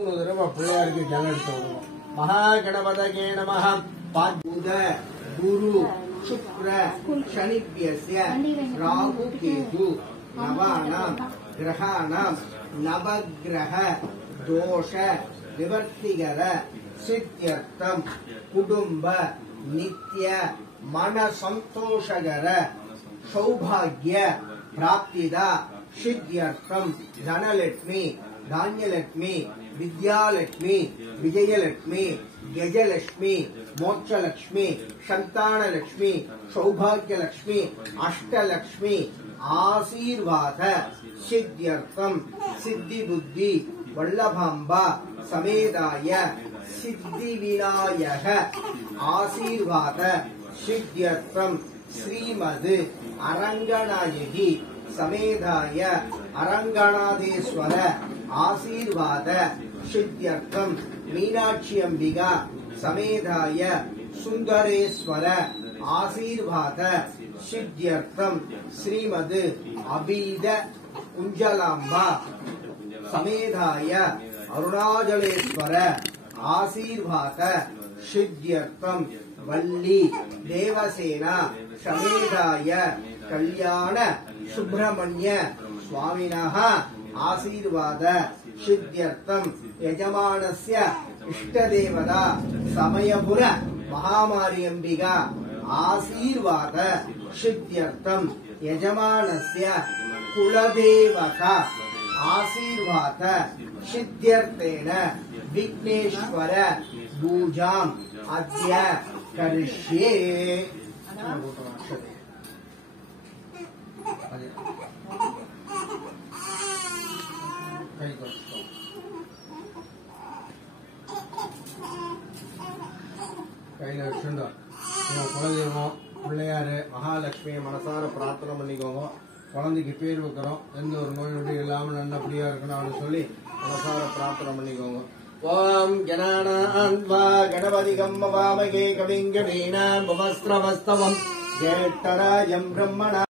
3 தடவை பிள்ளையாருக்கு ஜலம் எடுத்து விடுவோம். மகாகணபதயே நமஹ. புத குரு சுக்ர சனிப்யஸ்ய ராகு கேது நவானாம் கிரகாணாம் நவக்கிரக தோஷ நிவர்த்திகர சித்யர்த்தம் குடும்ப நித்ய மன சந்தோஷகர சௌபாகிய பிராப்திதா சித்யர்த்தம் தனலட்சுமி धान्यलक्ष्मी विद्यालक्ष्मी विजयलक्ष्मी गजलक्ष्मी मोक्षलक्ष्मी संतानलक्ष्मी सौभाग्यलक्ष्मी अष्टलक्ष्मी आशीर्वाद सिद्ध्यर्थम सिद्धि बुद्धि वल्लभांबा समेदाय सिद्धि विनायक आशीर्वाद सिद्ध्यर्थम श्रीमद् अरंगनायकी समेदाय अरंगनाथेश्वर आशीर्वाद सिद्ध्यर्थम मीनाक्षी अंबिका समेदाय सुंदरेश्वर आशीर्वाद सिद्ध्यर्थम श्रीमद् अबीद उंजलांबा समेदाय अरुणाचलेश्वर आशीर्वाद सिद्ध्यर्थम वल्ली देवसेना समेदाय कल्याण सुब्रह्मण्य स्वामिनः आशीर्वाद सिद्ध्यर्थम यजमानस्य इष्टदेवता समयपुर महामारी अंबिका आशीर्वाद सिद्ध्यर्थम यजमानस्य कुलदेवता आशीर्वाद सिद्ध्यर्थेन विघ्नेश्वर पूजाम् अद्य करिष्ये. கையில வச்சுண்டோ குலதெய்வம் பிள்ளையாரு மகாலட்சுமியை மனசார பிரார்த்தனை பண்ணிக்கோங்க. குழந்தைக்கு பேர் வைக்கிறோம், எந்த ஒரு நோய் நொடி இல்லாம நல்லபடியா இருக்கணும் அப்படின்னு சொல்லி மனசார பிரார்த்தனை பண்ணிக்கோங்க. ஓம் ஜனானான்வா கணபதிகம் வாமகே கவிங்கடீனான் உபஸ்ரவஸ்தவம் ஜேஷ்டராஜம் பிரம்மணா